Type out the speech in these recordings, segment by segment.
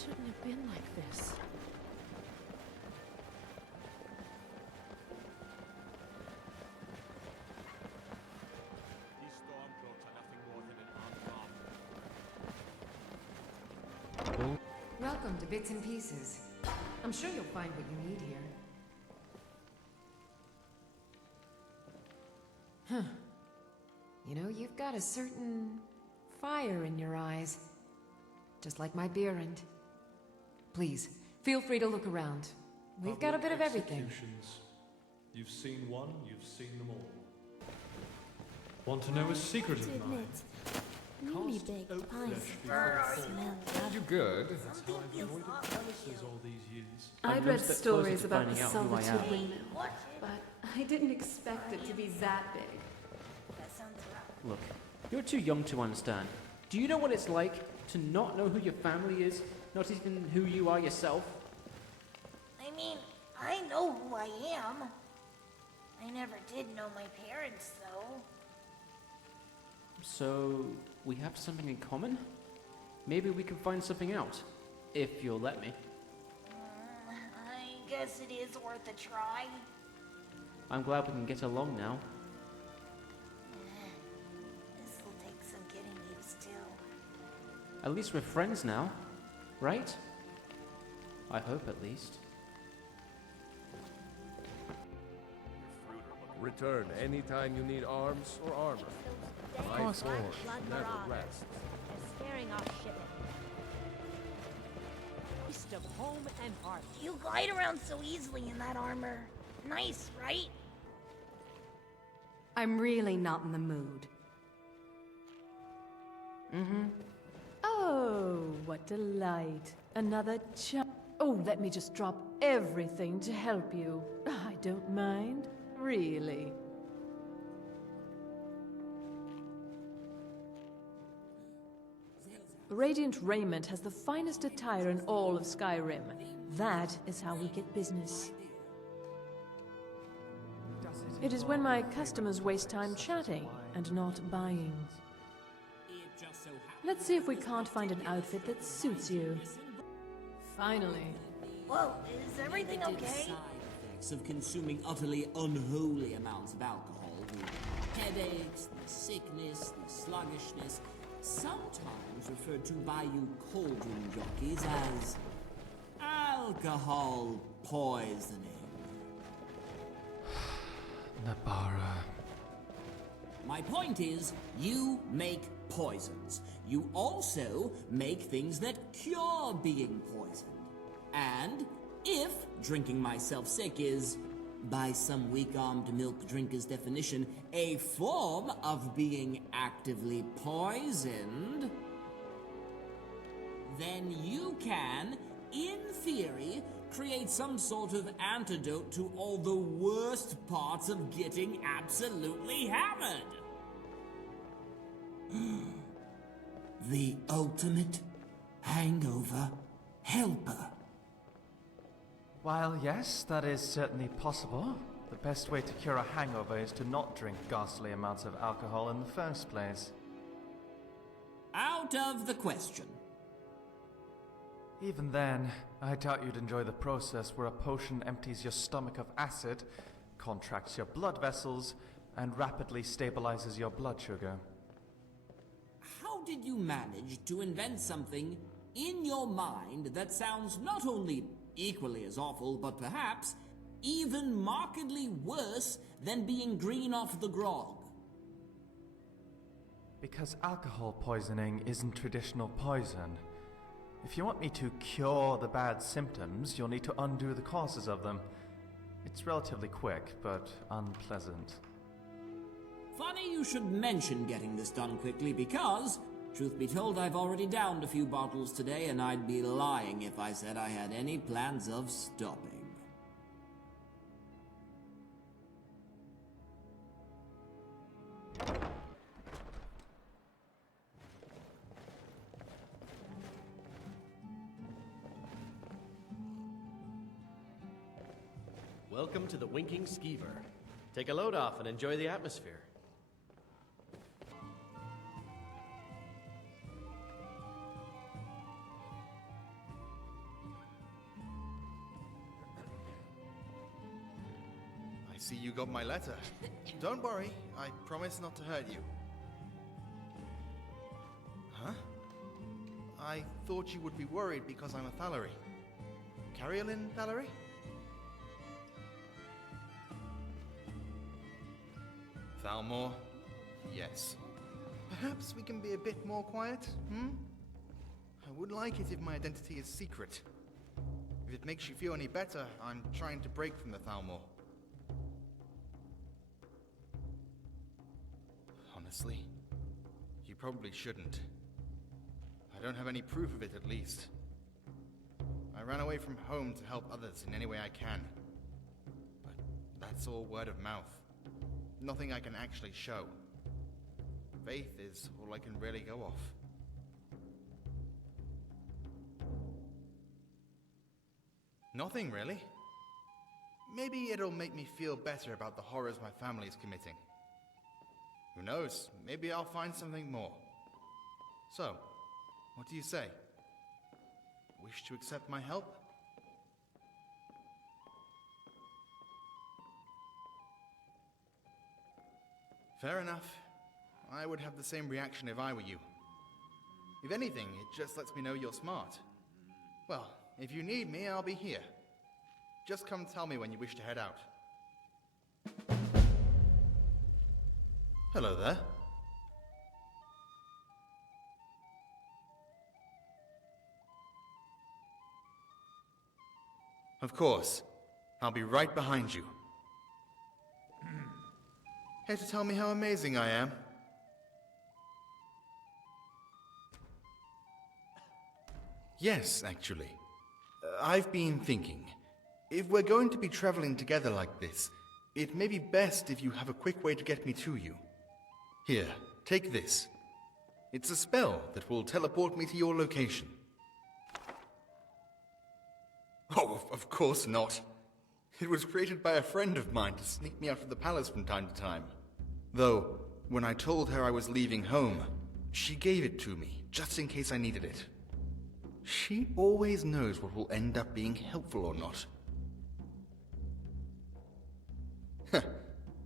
shouldn't have been like this. These stormcloaks are nothing more than an armed mob. Welcome to Bits and Pieces. I'm sure you'll find what you need here. Huh. You know, you've got a certain fire in your eyes. Just like my Beerand. Please, feel free to look around. We've got a bit of everything. Executions. You've seen one, you've seen them all. Want to know a secret of mine? Really Cast big oak pies. flesh before it Smell falls. You good? That's how I've avoided palaces all these years. I'd read stories about the Solitude Hey, Windmill, watch it. but I didn't expect it to be that big. That sounds rough. Look, you're too young to understand. Do you know what it's like to not know who your family is, not even who you are yourself? I mean, I know who I am. I never did know my parents, though. So, we have something in common? Maybe we can find something out, if you'll let me. I guess it is worth a try. I'm glad we can get along now. This will take some getting used to. At least we're friends now, right? I hope at least. Return anytime you need arms or armor. My course. sword Blood never marauders. rests. They're scaring off shipping. East of home and hearth. You glide around so easily in that armor. Nice, right? I'm really not in the mood. Oh, what delight. Another Oh, let me just drop everything to help you. I don't mind, really. Radiant Raiment has the finest attire in all of Skyrim. That is how we get business. It is when my customers waste time chatting and not buying. Let's see if we can't find an outfit that suits you. Finally. Whoa, is everything okay? Side effects of consuming utterly unholy amounts of alcohol, the headaches, the sickness, the sluggishness, sometimes referred to by you cauldron jockeys as alcohol poisoning. Nabara. My point is, you make poisons. You also make things that cure being poisoned. And if drinking myself sick is, by some weak-armed milk drinker's definition, a form of being actively poisoned, then you can, in theory, create some sort of antidote to all the worst parts of getting absolutely hammered. The ultimate hangover helper. While yes, that is certainly possible, the best way to cure a hangover is to not drink ghastly amounts of alcohol in the first place. Out of the question. Even then, I doubt you'd enjoy the process where a potion empties your stomach of acid, contracts your blood vessels, and rapidly stabilizes your blood sugar. How did you manage to invent something in your mind that sounds not only equally as awful, but perhaps even markedly worse than being green off the grog? Because alcohol poisoning isn't traditional poison. If you want me to cure the bad symptoms, you'll need to undo the causes of them. It's relatively quick, but unpleasant. Funny you should mention getting this done quickly because, truth be told, I've already downed a few bottles today, and I'd be lying if I said I had any plans of stopping. Welcome to the Winking Skeever. Take a load off and enjoy the atmosphere. see you got my letter. Don't worry, I promise not to hurt you. Huh? I thought you would be worried because I'm a Thallery. Caryalind Thallery? Thalmor? Yes. Perhaps we can be a bit more quiet, I would like it if my identity is secret. If it makes you feel any better, I'm trying to break from the Thalmor. Honestly, you probably shouldn't. I don't have any proof of it, at least. I ran away from home to help others in any way I can. But that's all word of mouth. Nothing I can actually show. Faith is all I can really go off. Nothing, really. Maybe it'll make me feel better about the horrors my family's committing. Who knows? Maybe I'll find something more. So, what do you say? Wish to accept my help? Fair enough. I would have the same reaction if I were you. If anything, it just lets me know you're smart. Well, if you need me, I'll be here. Just come tell me when you wish to head out. Hello there. Of course. I'll be right behind you. Here to tell me how amazing I am? Yes, actually. I've been thinking. If we're going to be traveling together like this, it may be best if you have a quick way to get me to you. Here, take this. It's a spell that will teleport me to your location. Oh, of course not. It was created by a friend of mine to sneak me out of the palace from time to time. Though, when I told her I was leaving home, she gave it to me, just in case I needed it. She always knows what will end up being helpful or not.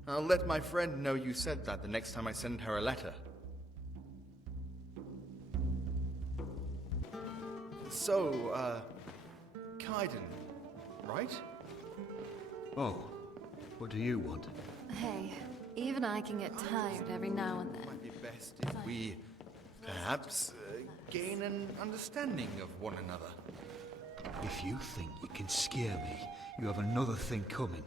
I'll let my friend know you said that the next time I send her a letter. So, Kaiden, right? Oh, what do you want? Hey, even I can get tired every now and then. It might be best if we, perhaps, gain an understanding of one another. If you think you can scare me, you have another thing coming.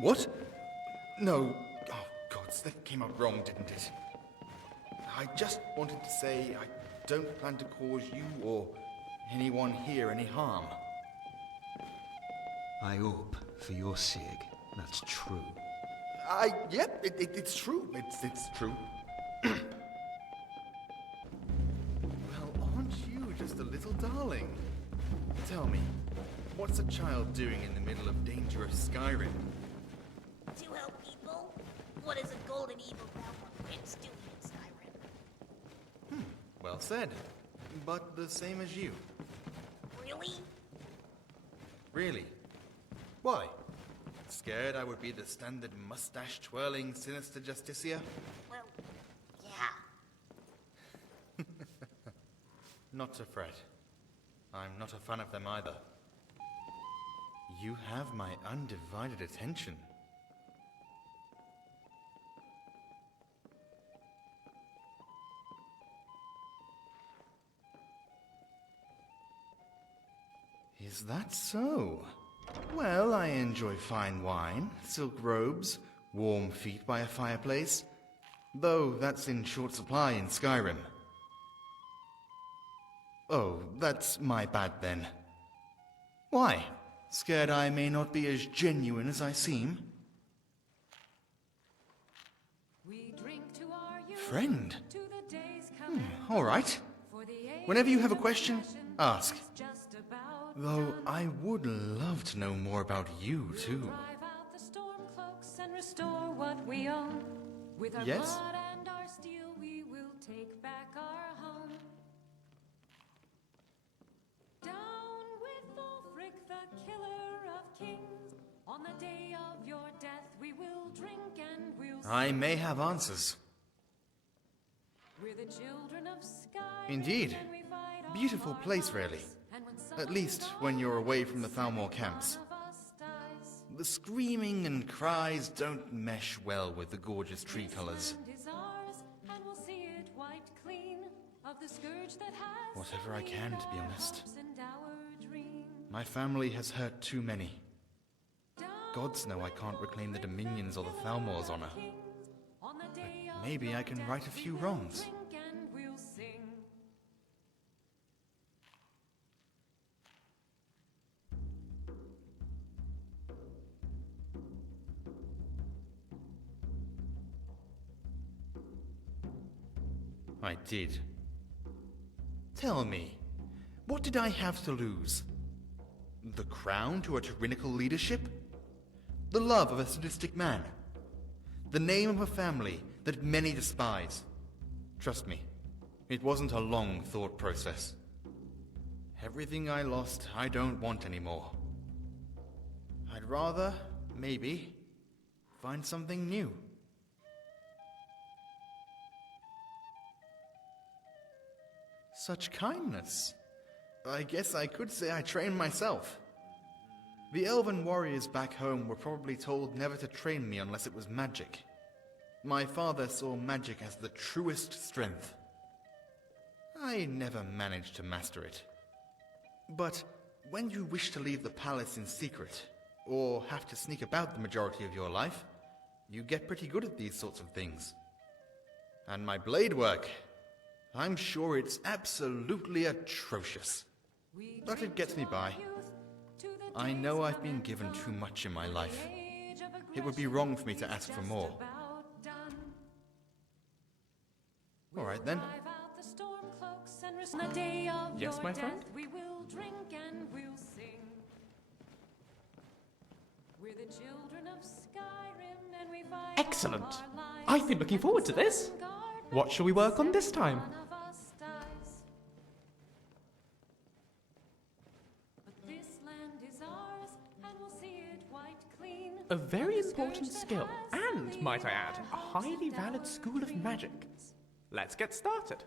What? No. Oh, gods, that came out wrong, didn't it? I just wanted to say I don't plan to cause you or anyone here any harm. I hope, for your sake, that's true. Yep, it's true. It's true. Well, aren't you just a little darling? Tell me, what's a child doing in the middle of dangerous Skyrim? To help people? What is a golden evil power prince doing in Skyrim? Well said. But the same as you. Really? Really? Why? Scared I would be the standard mustache-twirling sinister justiciar? Well, yeah. Not to fret. I'm not a fan of them either. You have my undivided attention. Is that so? Well, I enjoy fine wine, silk robes, warm feet by a fireplace. Though that's in short supply in Skyrim. Oh, that's my bad then. Why? Scared I may not be as genuine as I seem? We drink to our youth, Friend? to the days coming. All right. Whenever you have a question, ask. Though I would love to know more about you, too. Drive out the storm cloaks and restore what we own. With our Yes? blood and our steel, we will take back our home. Down with Ulfric, the killer of kings. On the day of your death, we will drink and we'll I may have answers. We're the children of Skyrim. Indeed. Beautiful place, really. At least when you're away from the Thalmor camps. The screaming and cries don't mesh well with the gorgeous tree colors. Whatever I can, to be honest. My family has hurt too many. Gods know I can't reclaim the dominions or the Thalmor's honor. But maybe I can right a few wrongs. I did. Tell me, what did I have to lose? The crown to a tyrannical leadership? The love of a sadistic man? The name of a family that many despise? Trust me, it wasn't a long thought process. Everything I lost, I don't want anymore. I'd rather, maybe, find something new. Such kindness. I guess I could say I trained myself. The elven warriors back home were probably told never to train me unless it was magic. My father saw magic as the truest strength. I never managed to master it. But when you wish to leave the palace in secret, or have to sneak about the majority of your life, you get pretty good at these sorts of things. And my blade work, I'm sure it's absolutely atrocious. But it gets me by. I know I've been given too much in my life. It would be wrong for me to ask for more. All right then. Yes, my friend? Excellent. I've been looking forward to this. What shall we work on this time? A very important skill, and, might I add, a highly valid school of magic. Let's get started.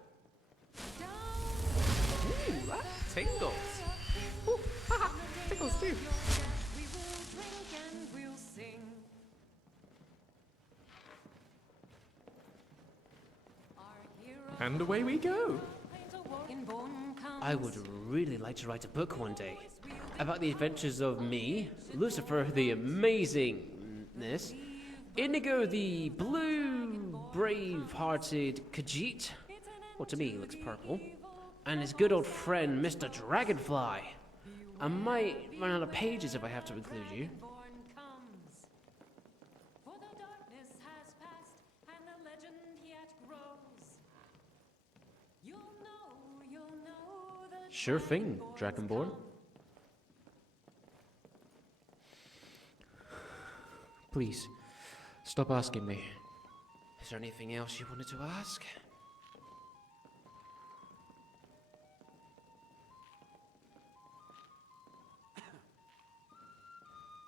Ooh, that tingles. Ooh, haha, tickles too. And away we go. I would really like to write a book one day about the adventures of me, Lucifer the Amazingness, Indigo the blue, brave-hearted Khajiit, well to me he looks purple, and his good old friend Mr. Dragonfly. I might run out of pages if I have to include you. Sure thing, Dragonborn. Please, stop asking me. Is there anything else you wanted to ask?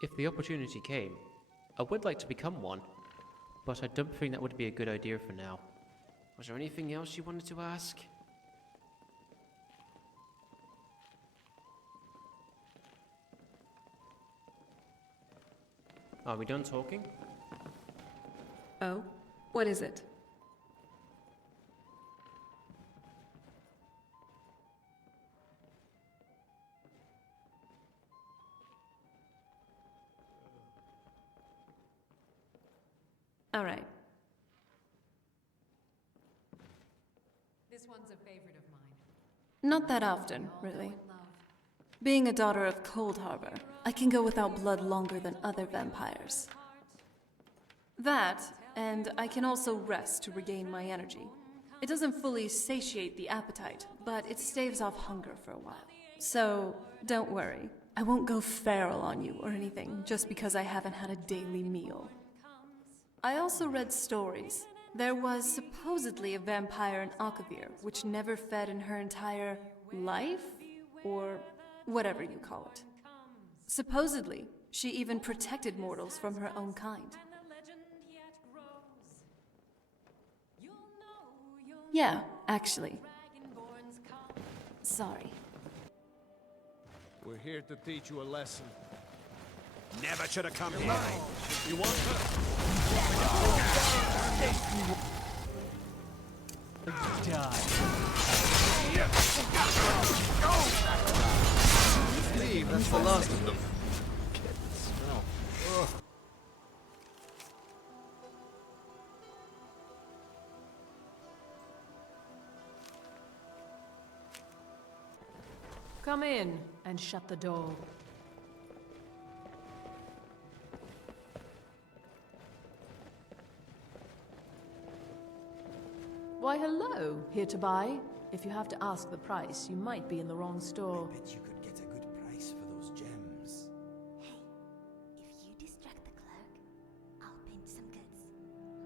If the opportunity came, I would like to become one, but I don't think that would be a good idea for now. Was there anything else you wanted to ask? Are we done talking? Oh? What is it? All right. This one's a favorite of mine. Not that often, really. Being a daughter of Cold Harbor, I can go without blood longer than other vampires. That, and I can also rest to regain my energy. It doesn't fully satiate the appetite, but it staves off hunger for a while. So, don't worry. I won't go feral on you or anything just because I haven't had a daily meal. I also read stories. There was supposedly a vampire in Akavir, which never fed in her entire life? Or whatever you call it. Supposedly, She even protected mortals from her own kind. Yeah, actually. Sorry. We're here to teach you a lesson. Never should have come here. You want Leave, that's the last of them. Come in and shut the door. Why, hello. Here to buy? If you have to ask the price, you might be in the wrong store. I bet you could get a good price for those gems. Hey, if you distract the clerk, I'll pinch some goods,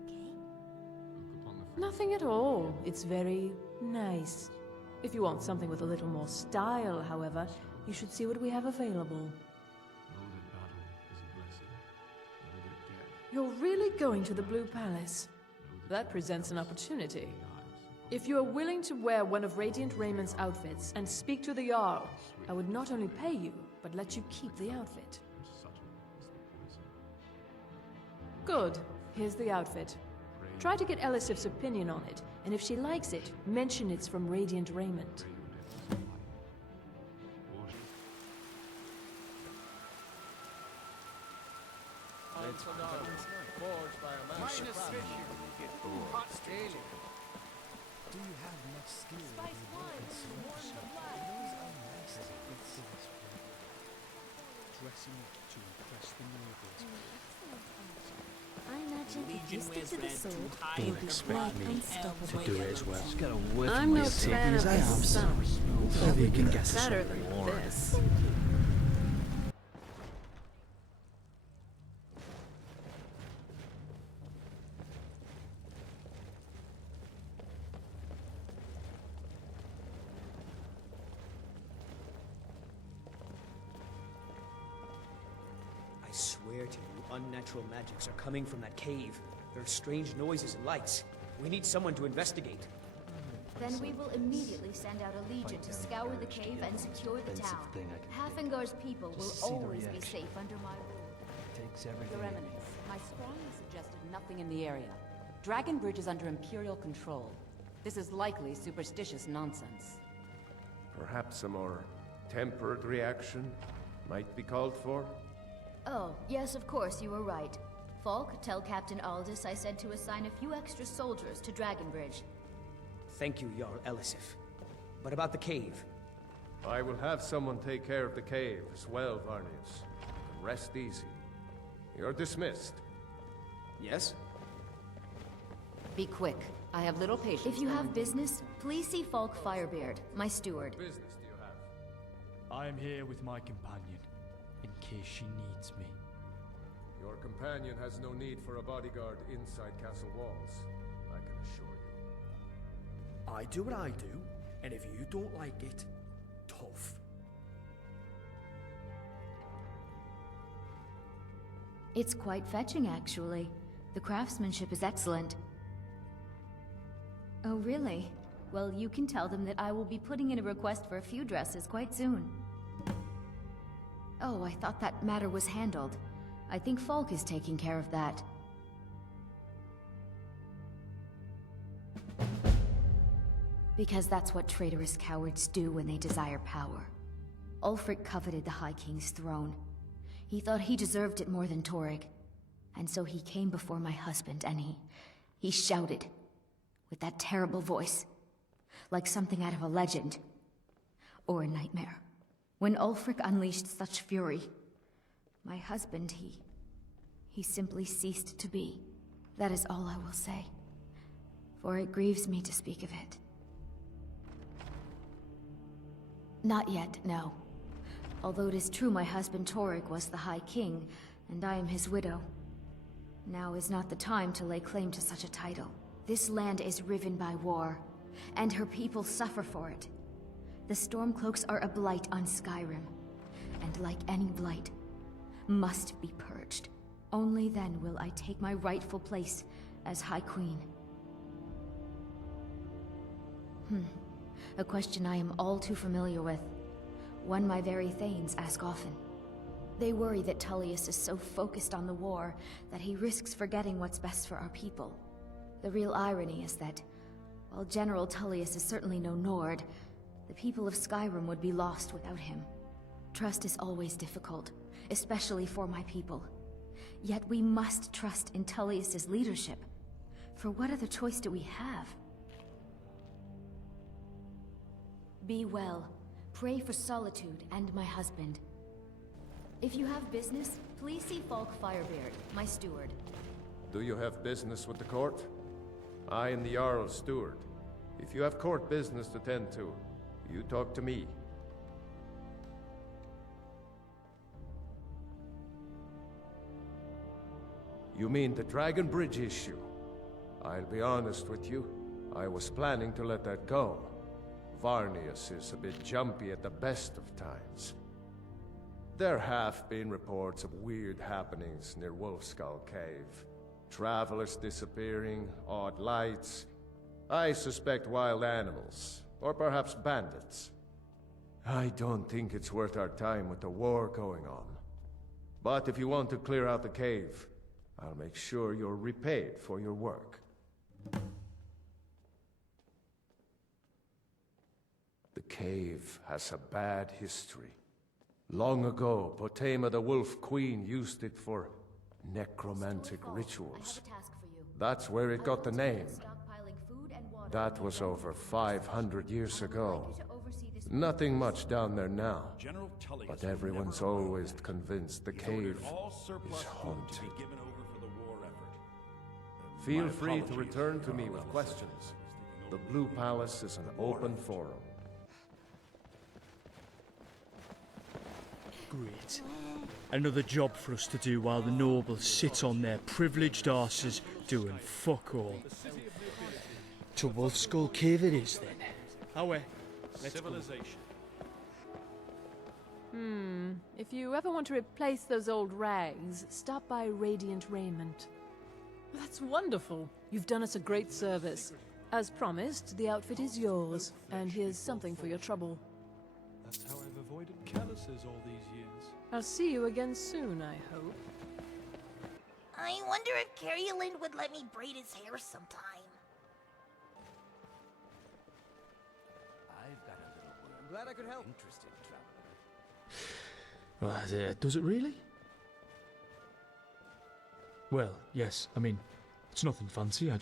okay? Nothing at all. It's very nice. If you want something with a little more style, however, you should see what we have available. You're really going to the Blue Palace? That presents an opportunity. If you are willing to wear one of Radiant Raymond's outfits and speak to the Jarl, I would not only pay you, but let you keep the outfit. Good. Here's the outfit. Try to get Elisif's opinion on it, and if she likes it, mention it's from Radiant Raymond. Forged by a master craftsman. Do you have much skill Spice wines, warm the blood. dressing up to impress the nobles? I imagine if you stick to the sword, Don't you'll be expect me unstoppable. to do it as well. Just gotta work I'm no fan of I am this so stuff. smooth. You can guess Better than this. I swear to you, unnatural magics are coming from that cave. There are strange noises and lights. We need someone to investigate. Then we will immediately send out a legion to scour the cave and secure the town. Hafingar's people will always be safe under my rule. Your Eminence, my strongly suggested nothing in the area. Dragon Bridge is under Imperial control. This is likely superstitious nonsense. Perhaps a more tempered reaction might be called for? Oh, yes, of course, you were right. Falk, tell Captain Aldous I said to assign a few extra soldiers to Dragonbridge. Thank you, Jarl Elisif. But about the cave? I will have someone take care of the cave as well, Varnius. Rest easy. You're dismissed. Yes? Be quick. I have little patience. If you have business, please see Falk Firebeard, my steward. Business do you have? I am here with my companion, in case she needs me. Your companion has no need for a bodyguard inside castle walls, I can assure you. I do what I do, and if you don't like it, tough. It's quite fetching, actually. The craftsmanship is excellent. Oh, really? Well, you can tell them that I will be putting in a request for a few dresses quite soon. Oh, I thought that matter was handled. I think Falk is taking care of that. Because that's what traitorous cowards do when they desire power. Ulfric coveted the High King's throne. He thought he deserved it more than Torrig. And so he came before my husband and he shouted with that terrible voice, like something out of a legend or a nightmare. When Ulfric unleashed such fury, my husband, he simply ceased to be. That is all I will say, for it grieves me to speak of it. Not yet, no. Although it is true my husband Torrig was the High King, and I am his widow. Now is not the time to lay claim to such a title. This land is riven by war, and her people suffer for it. The Stormcloaks are a blight on Skyrim, and like any blight, must be purged. Only then will I take my rightful place as High Queen. A question I am all too familiar with. One my very Thanes ask often. They worry that Tullius is so focused on the war that he risks forgetting what's best for our people. The real irony is that, while General Tullius is certainly no Nord, the people of Skyrim would be lost without him. Trust is always difficult, especially for my people. Yet we must trust in Tullius's leadership. For what other choice do we have? Be well. Pray for Solitude and my husband. If you have business, please see Falk Firebeard, my steward. Do you have business with the court? I am the Jarl's steward. If you have court business to tend to, you talk to me. You mean the Dragon Bridge issue? I'll be honest with you. I was planning to let that go. Varnius is a bit jumpy at the best of times. There have been reports of weird happenings near Wolfskull Cave. Travelers disappearing, odd lights. I suspect wild animals, or perhaps bandits. I don't think it's worth our time with the war going on. But if you want to clear out the cave, I'll make sure you're repaid for your work. The cave has a bad history. Long ago, Potema the Wolf Queen used it for necromantic rituals. That's where it got the name. That was over 500 years ago. Nothing much down there now, but everyone's always convinced the cave is haunted. Feel free to return to me with questions. The Blue Palace is an open forum. Great. Another job for us to do while the nobles sit on their privileged arses doing fuck all. To Wolfskull Cave it is then. Away. Let's go. If you ever want to replace those old rags, stop by Radiant Raiment. That's wonderful. You've done us a great service. As promised, the outfit is yours, and here's something for your trouble. That's how I've avoided calluses all these years. I'll see you again soon, I hope. I wonder if Caryalind would let me braid his hair sometime. I've got a little word. I'm glad I could help. Interested traveler. Well, does it really? Well, yes, I mean, it's nothing fancy, I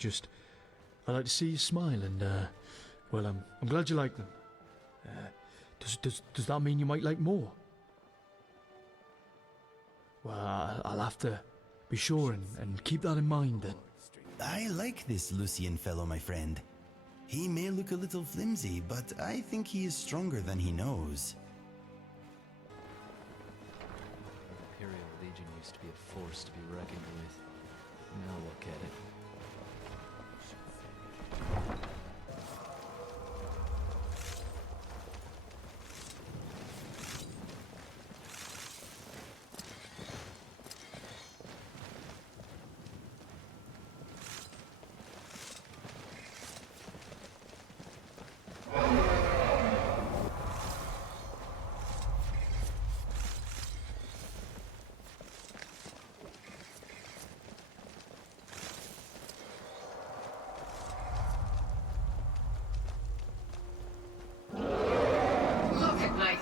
like to see you smile and, well, I'm glad you like them. Does that mean you might like more? Well, I'll have to be sure and keep that in mind then. I like this Lucian fellow, my friend. He may look a little flimsy, but I think he is stronger than he knows. The Imperial Legion used to be a force to be reckoned with. Now look at it.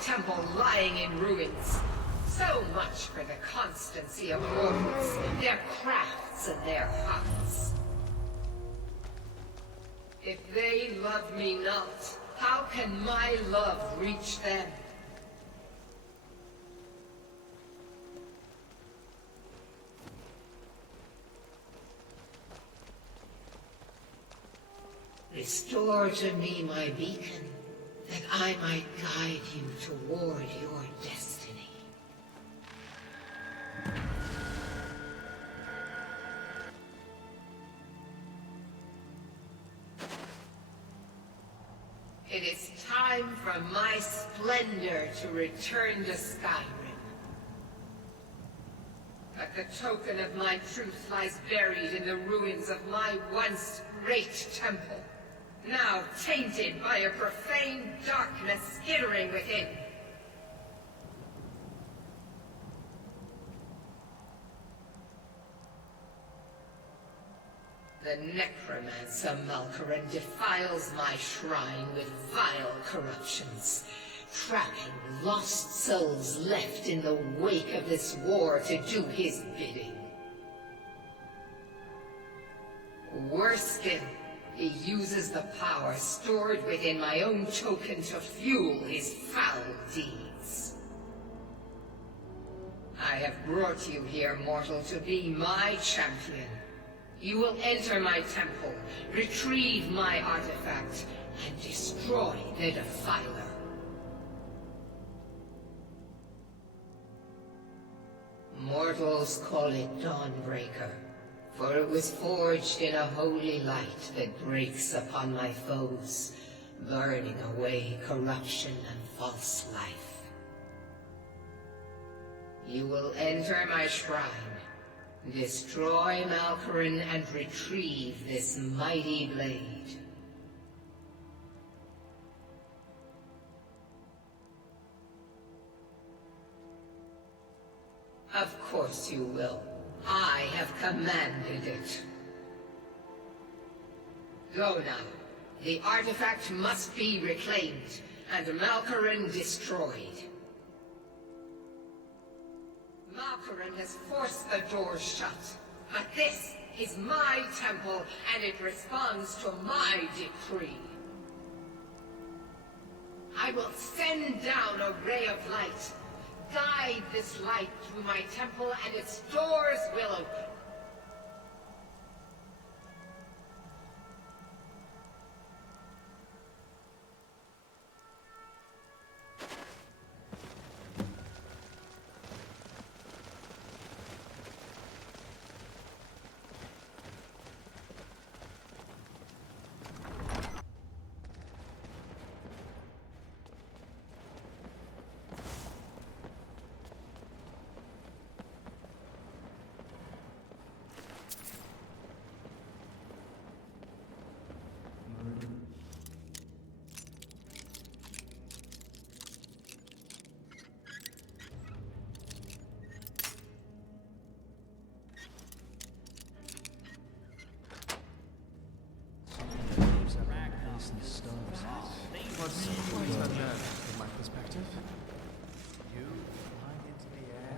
Temple lying in ruins. So much for the constancy of mortals, their crafts and their huts. If they love me not, how can my love reach them? Restore to me my beacon, that I might guide you toward your destiny. It is time for my splendor to return to Skyrim. But the token of my truth lies buried in the ruins of my once great temple, now tainted by a profane darkness skittering within. The necromancer Malkaran defiles my shrine with vile corruptions, trapping lost souls left in the wake of this war to do his bidding. Worse still, he uses the power stored within my own token to fuel his foul deeds. I have brought you here, mortal, to be my champion. You will enter my temple, retrieve my artifact, and destroy the Defiler. Mortals call it Dawnbreaker, for it was forged in a holy light that breaks upon my foes, burning away corruption and false life. You will enter my shrine, destroy Malkaran, and retrieve this mighty blade. Of course you will. I have commanded it. Go now. The artifact must be reclaimed, and Malkaran destroyed. Malkaran has forced the doors shut, but this is my temple, and it responds to my decree. I will send down a ray of light. Guide this light through my temple, and its doors will open. What's quite unnerving from my perspective? You flying into the air,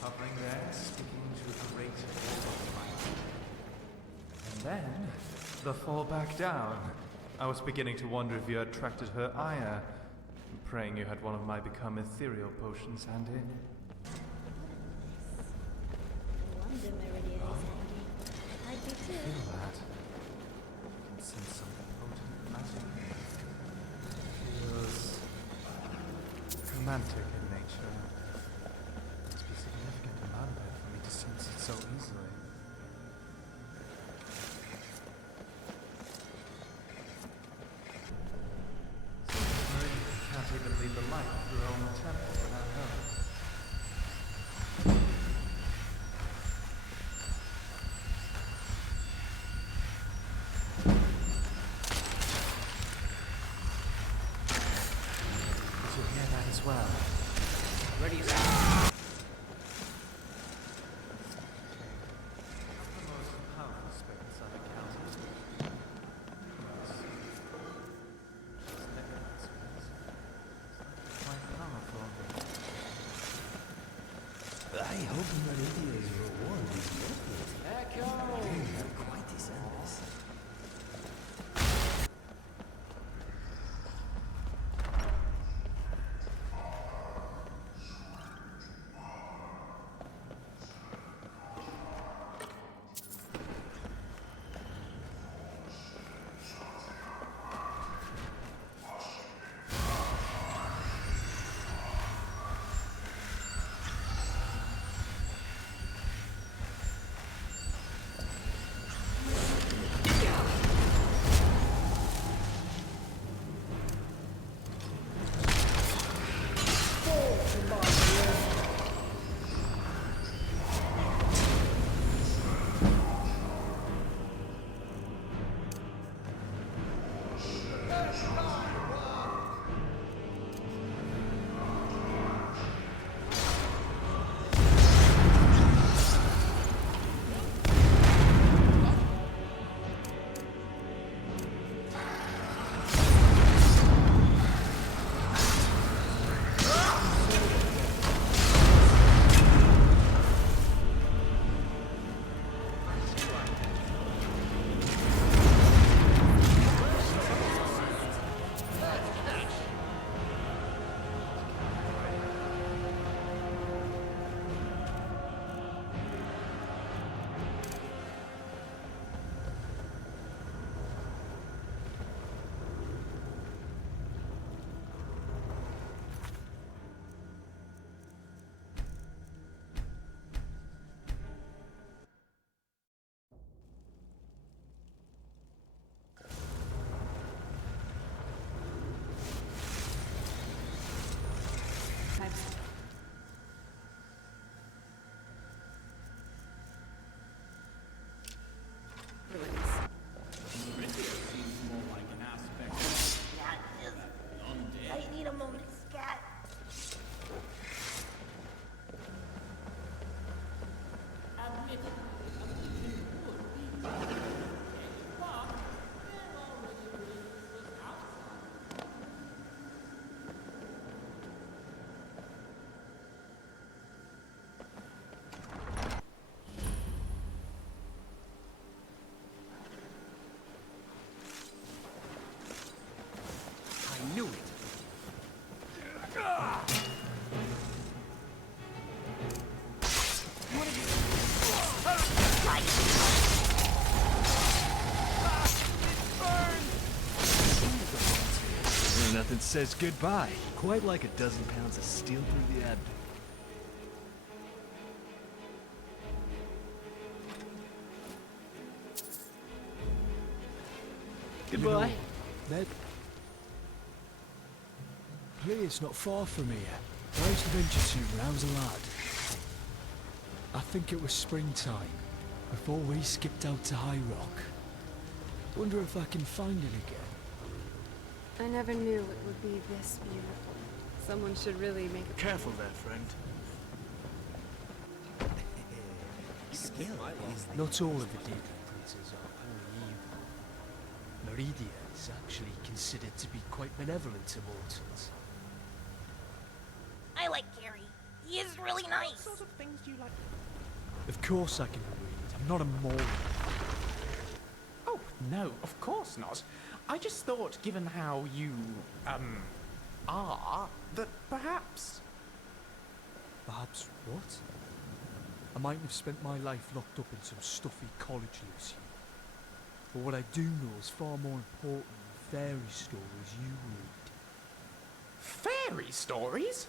hovering there, sticking to the great wall of light. And then, the fall back down. I was beginning to wonder if you had attracted her ire, praying you had one of my become ethereal potions handy. Feel that. I can sense something potent magic. Feels romantic in nature. Must be a significant amount of it for me to sense it so easily. So you can't even leave the light through your own temple without help. Well, ready as I hope Meridia's reward is worth it. Echo! You have quite a service. I need a moment, Scat. I knew it. Nothing says goodbye. Quite like a dozen pounds of steel through the abdomen. Goodbye. That place not far from here. I used to venture to when I was a lad. I think it was springtime, before we skipped out to High Rock. Wonder if I can find it again. I never knew it would be this beautiful. Someone should really make a... Careful there, friend. Not all of the Deepland princes are wholly evil. Meridia is actually considered to be quite benevolent to mortals. I like Gary. He is really nice. What sort of things do you like? Of course I can read. I'm not a moron. Oh, no, of course not. I just thought, given how you, are, that perhaps... Perhaps what? I might have spent my life locked up in some stuffy college, Lucy. But what I do know is far more important than fairy stories you read. Fairy stories?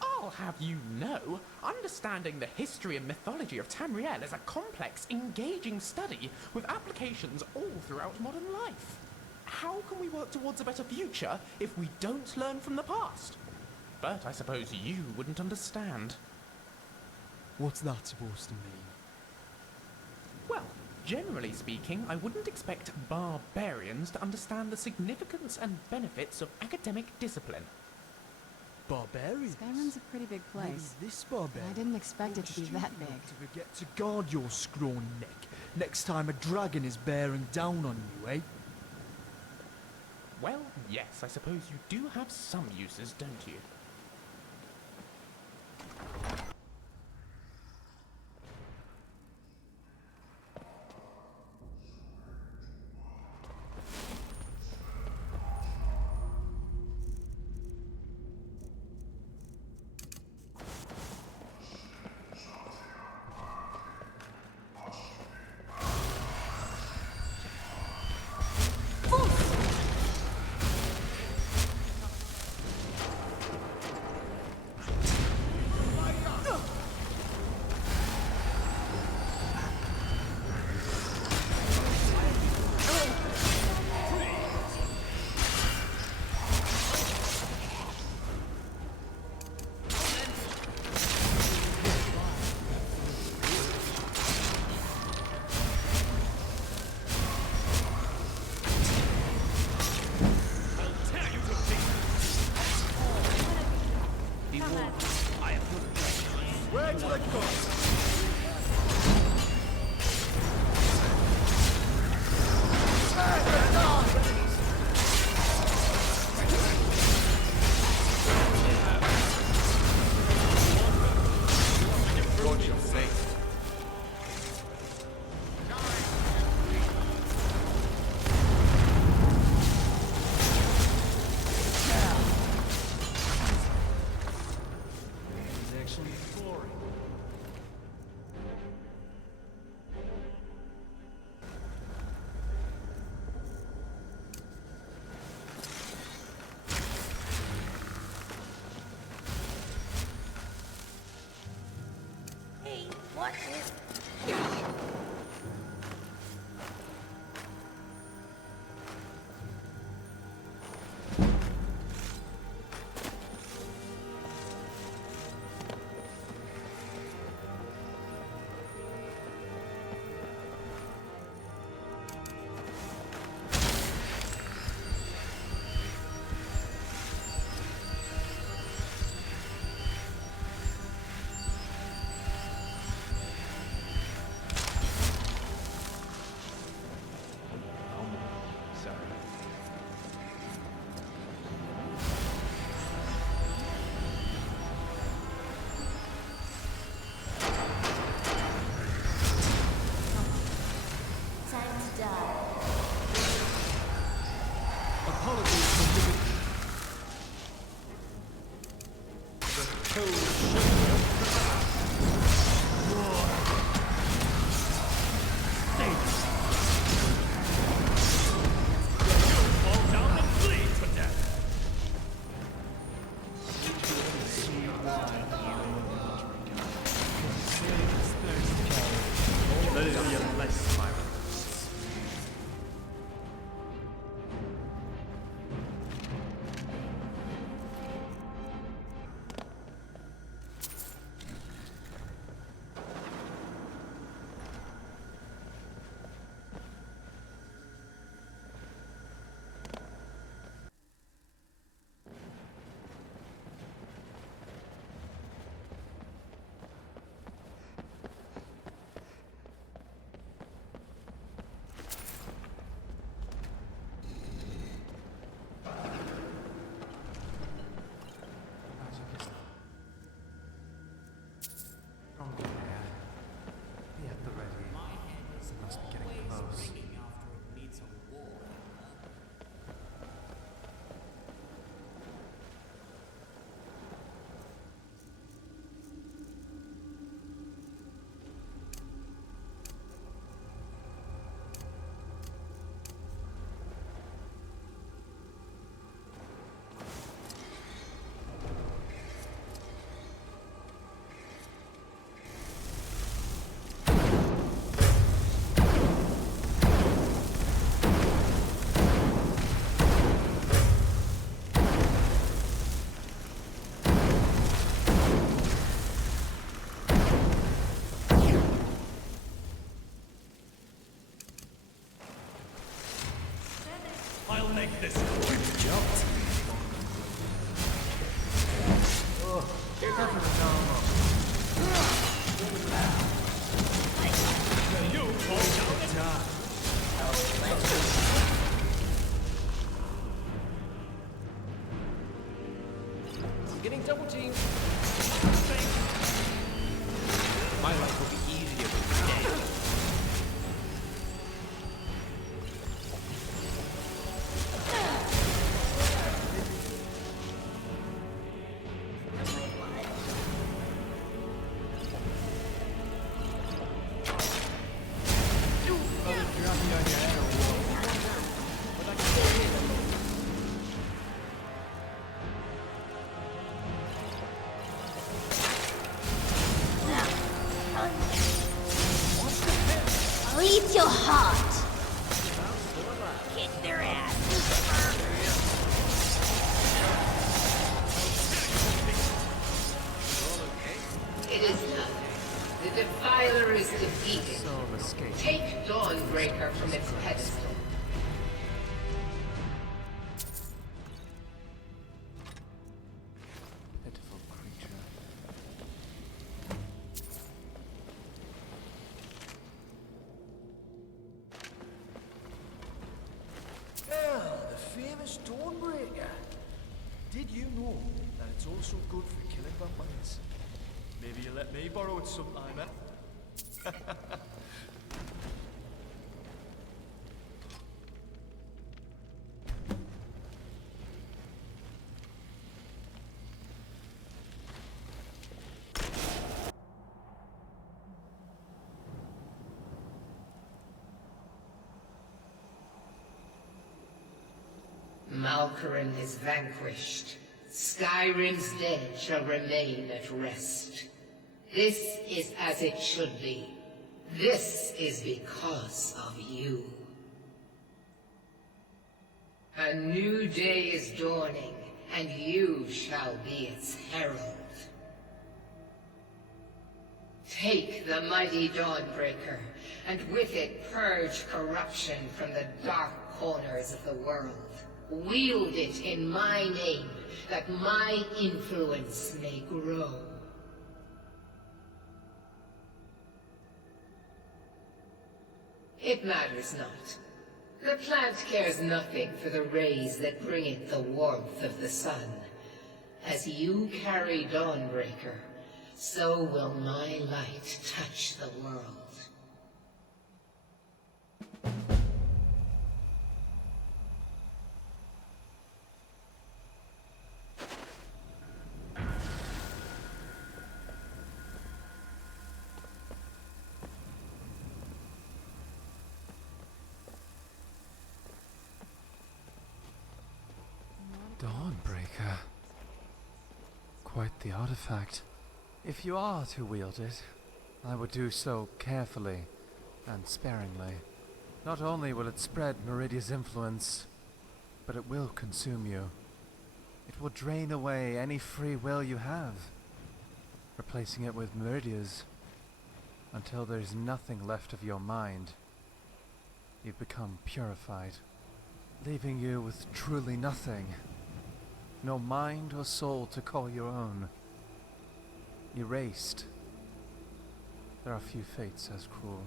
I'll have you know, understanding the history and mythology of Tamriel is a complex, engaging study with applications all throughout modern life. How can we work towards a better future if we don't learn from the past? But I suppose you wouldn't understand. What's that supposed to mean? Well, generally speaking, I wouldn't expect barbarians to understand the significance and benefits of academic discipline. Barbarians? Skyrim's a pretty big place. What is this barbarian? I didn't expect it to be that big. To forget to guard your scrawny neck next time a dragon is bearing down on you, eh? Well, yes, I suppose you do have some uses, don't you? Be warned. I am good. Where to the gods? Watch your face. It's actually boring. Hey, what is... Time to die. Apologies for giving... The cold shoulder of war. Stay down. You'll fall down and bleed to death. Sweet wine here in the watering can save his thirst, Carol. Let it be a blessed fire. I'll make this quick. Jumped. Get that for the normal. You fall down I'm getting double teamed. My life will be easier with dead. I'll eat your heart. Kick their ass. It is done. The Defiler is defeated. Take Dawnbreaker from its pedestal. Yes, Dawnbreaker. Did you know that it's also good for killing vampires? Maybe you let me borrow it sometime, eh? Malcarin is vanquished. Skyrim's dead shall remain at rest. This is as it should be. This is because of you. A new day is dawning, and you shall be its herald. Take the mighty Dawnbreaker, and with it purge corruption from the dark corners of the world. Wield it in my name, that my influence may grow. It matters not. The plant cares nothing for the rays that bring it the warmth of the sun. As you carry Dawnbreaker, so will my light touch the world. Dawnbreaker. Quite the artifact. If you are to wield it, I would do so carefully and sparingly. Not only will it spread Meridia's influence, but it will consume you. It will drain away any free will you have, replacing it with Meridia's until there's nothing left of your mind. You've become purified, leaving you with truly nothing. No mind or soul to call your own. Erased. There are few fates as cruel.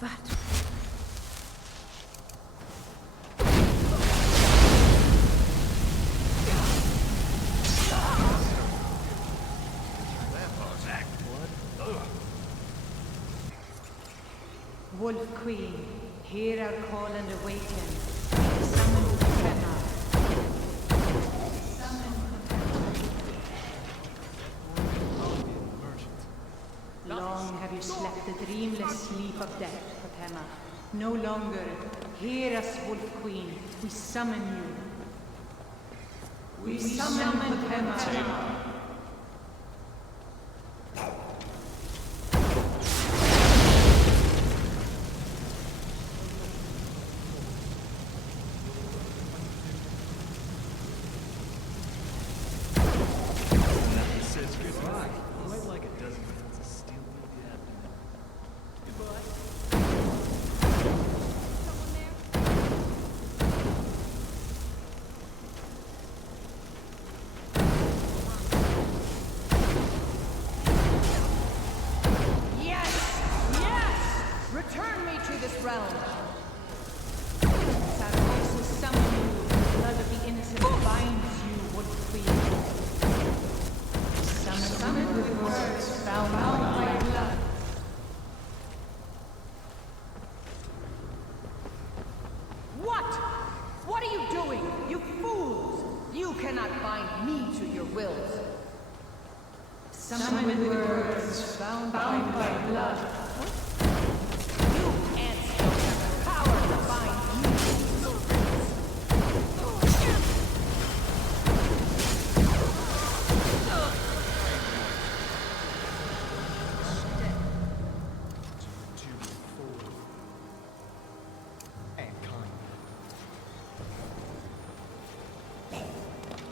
That. Wolf Queen, hear our call and awaken. Summon Serana. Long have you slept the dreamless sleep of death, Fatima. No longer. Hear us, Wolf Queen. We summon you. We summon Fatima. cannot bind me to your wills. Summoned words bound by blood. You ants don't have the power to bind me.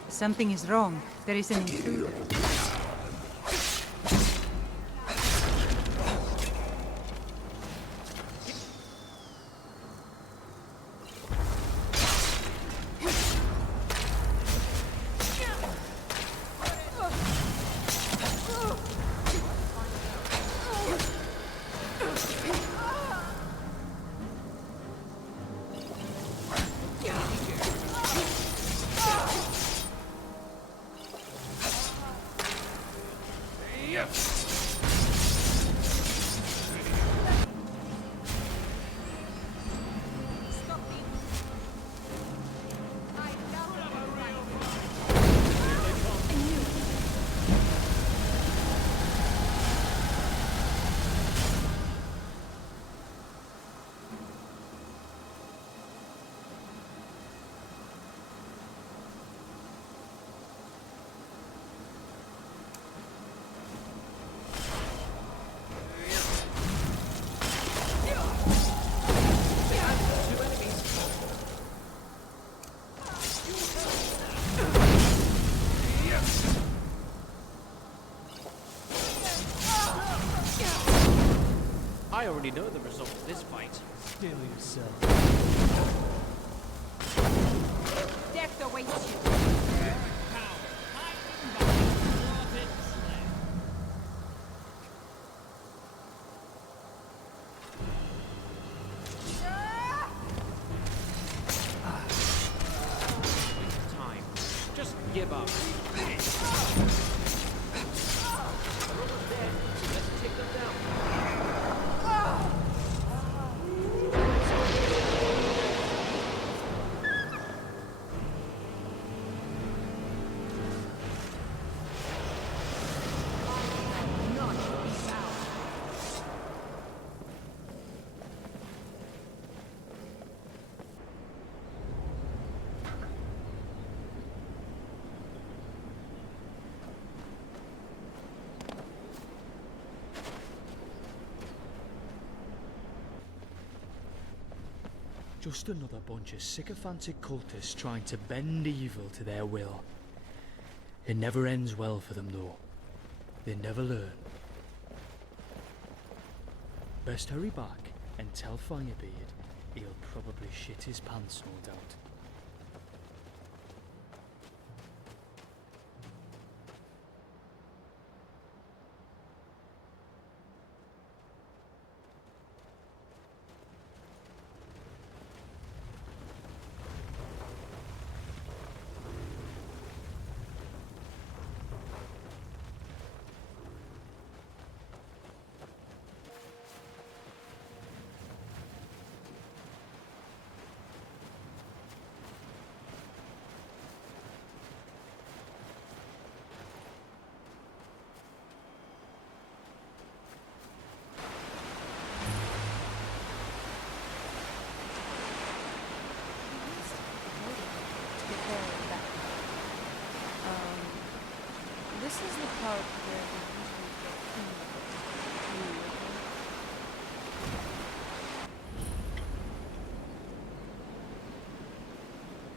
Something is wrong. There is an intruder. I already know the result of this fight. Still yourself. Death awaits you. Time. Just give up. Let's take them down. Just another bunch of sycophantic cultists trying to bend evil to their will. It never ends well for them though. They never learn. Best hurry back and tell Firebeard he'll probably shit his pants, no doubt. This is the part where we usually get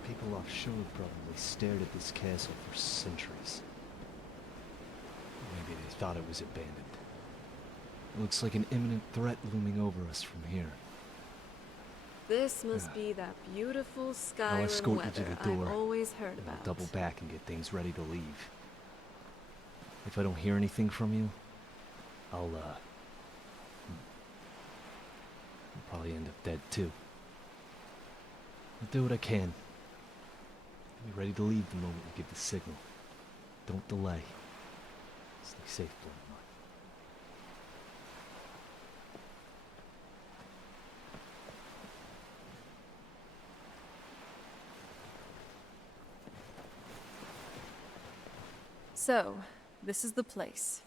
People offshore probably stared at this castle for centuries. Maybe they thought it was abandoned. It looks like an imminent threat looming over us from here. This must be that beautiful I'll Skyrim escort you weather to the door. I've always heard and I'll about. double back and get things ready to leave. If I don't hear anything from you, I'll probably end up dead too. I'll do what I can. Be ready to leave the moment we give the signal. Don't delay. Stay safe, Bloodline. So, this is the place.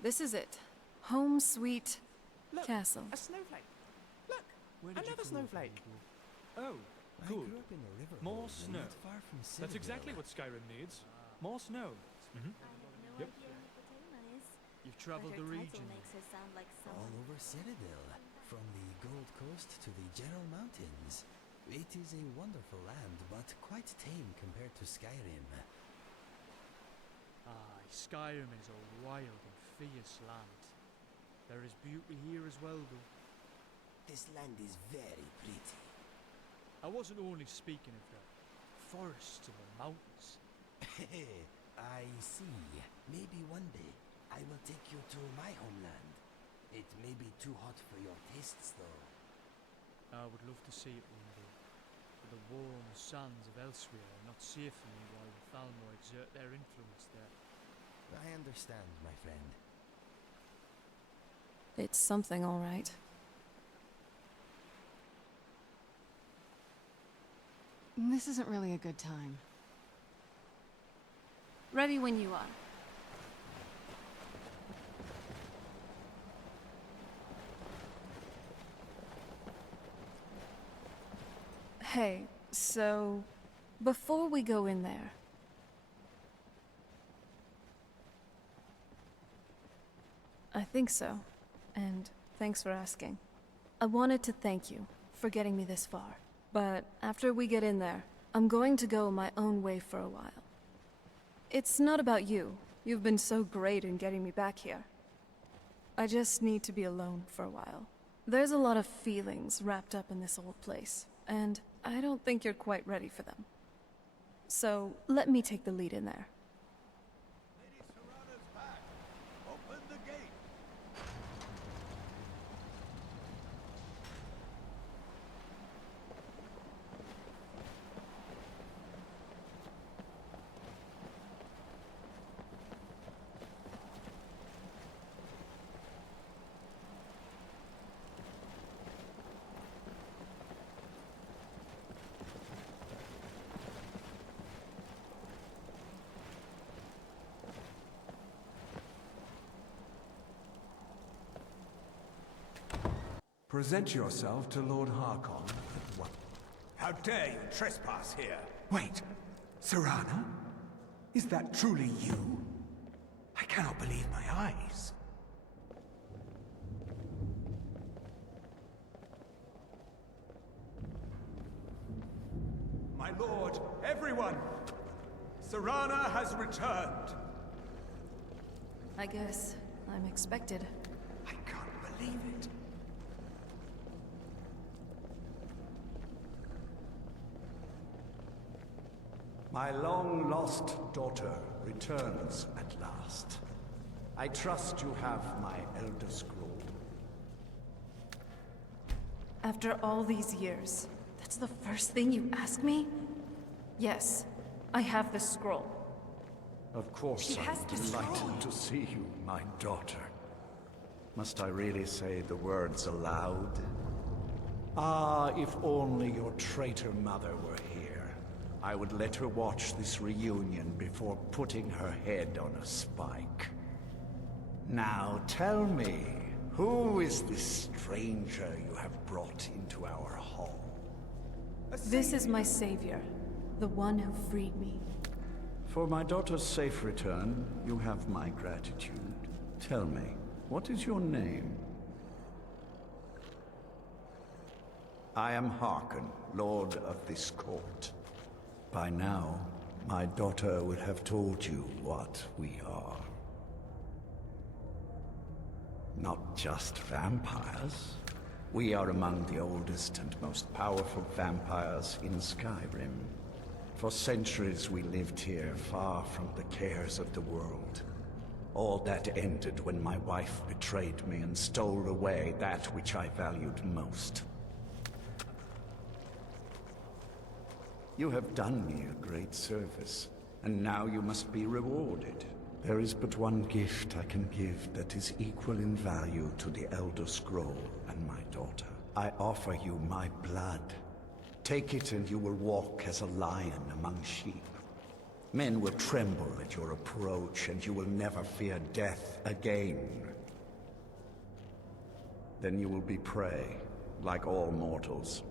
This is it. Home sweet Look, castle. a snowflake. Look, Where did you another grow up, snowflake. Oh, I good. grew up in a river More hole snow. not far from That's Citadel. exactly what Skyrim needs. More snow. Yep. You've traveled the region. All over Citadel, from the Gold Coast to the Gerald Mountains. It is a wonderful land, but quite tame compared to Skyrim. Aye, Skyrim is a wild and fierce land. There is beauty here as well, though. This land is very pretty. I wasn't only speaking of the forests and the mountains. I see. Maybe one day I will take you to my homeland. It may be too hot for your tastes, though. I would love to see it one day, but the warm sands of elsewhere are not safe for me while the Thalmor exert their influence there. I understand, my friend. It's something, all right. This isn't really a good time. Ready when you are. Hey, so before we go in there, I think so, and thanks for asking. I wanted to thank you for getting me this far, but after we get in there, I'm going to go my own way for a while. It's not about you. You've been so great in getting me back here. I just need to be alone for a while. There's a lot of feelings wrapped up in this old place, and I don't think you're quite ready for them. So, let me take the lead in there. Lady Serana's back. Open the gate. Present yourself to Lord Harkon at once. How dare you trespass here? Wait, Serana? Is that truly you? I cannot believe my eyes. My lord, everyone! Serana has returned! I guess I'm expected. I can't believe it. My long-lost daughter returns at last. I trust you have my Elder Scroll. After all these years, that's the first thing you ask me? Yes, I have the scroll. Of course, She has I'm the scroll. delighted to see you, my daughter. Must I really say the words aloud? Ah, if only your traitor mother were here. I would let her watch this reunion before putting her head on a spike. Now tell me, who is this stranger you have brought into our hall? This is my savior, the one who freed me. For my daughter's safe return, you have my gratitude. Tell me, what is your name? I am Harkon, Lord of this court. By now, my daughter would have told you what we are. Not just vampires. We are among the oldest and most powerful vampires in Skyrim. For centuries we lived here, far from the cares of the world. All that ended when my wife betrayed me and stole away that which I valued most. You have done me a great service, and now you must be rewarded. There is but one gift I can give that is equal in value to the Elder Scroll and my daughter. I offer you my blood. Take it and you will walk as a lion among sheep. Men will tremble at your approach, and you will never fear death again. Then you will be prey, like all mortals.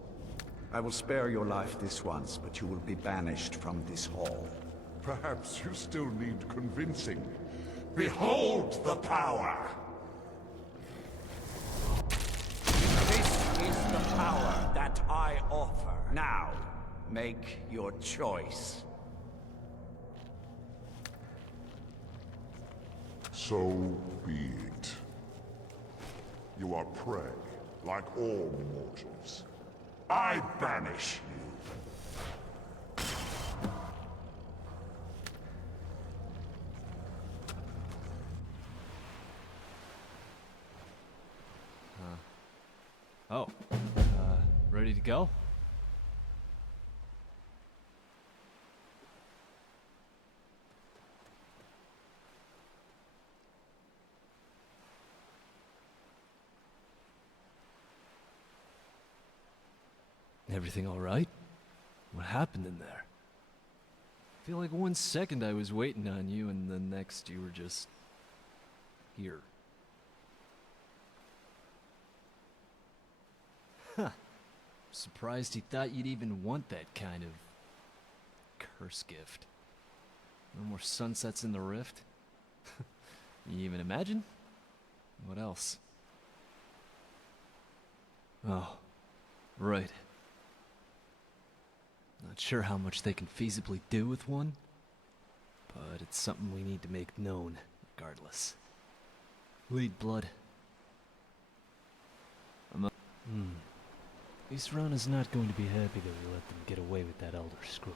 I will spare your life this once, but you will be banished from this hall. Perhaps you still need convincing. Behold the power! This is the power that I offer. Now, make your choice. So be it. You are prey, like all mortals. I banish you. Oh. Ready to go? Everything all right? What happened in there? I feel like 1 second I was waiting on you, and the next you were just here. Huh. Surprised he thought you'd even want that kind of curse gift. No more sunsets in the rift? You even imagine? What else? Oh, right. Not sure how much they can feasibly do with one, but it's something we need to make known, regardless. Lead blood. Serana's not going to be happy that we let them get away with that Elder Scroll.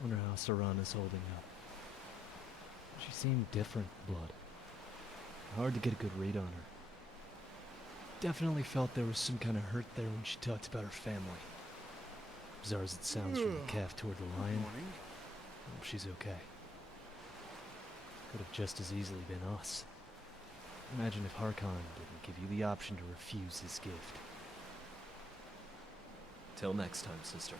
Wonder how Serana's holding up. She seemed different, Blood. Hard to get a good read on her. Definitely felt there was some kind of hurt there when she talked about her family. Bizarre as it sounds from the calf toward the lion, well, she's okay. Could have just as easily been us. Imagine if Harkon didn't give you the option to refuse his gift. Till next time, sister.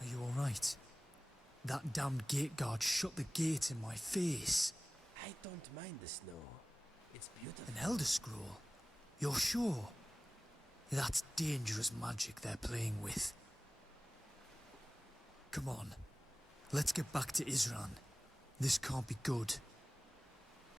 Are you alright? That damned gate guard shut the gate in my face. I don't mind the snow. It's beautiful. An Elder Scroll? You're sure? That's dangerous magic they're playing with. Come on, let's get back to Isran. This can't be good.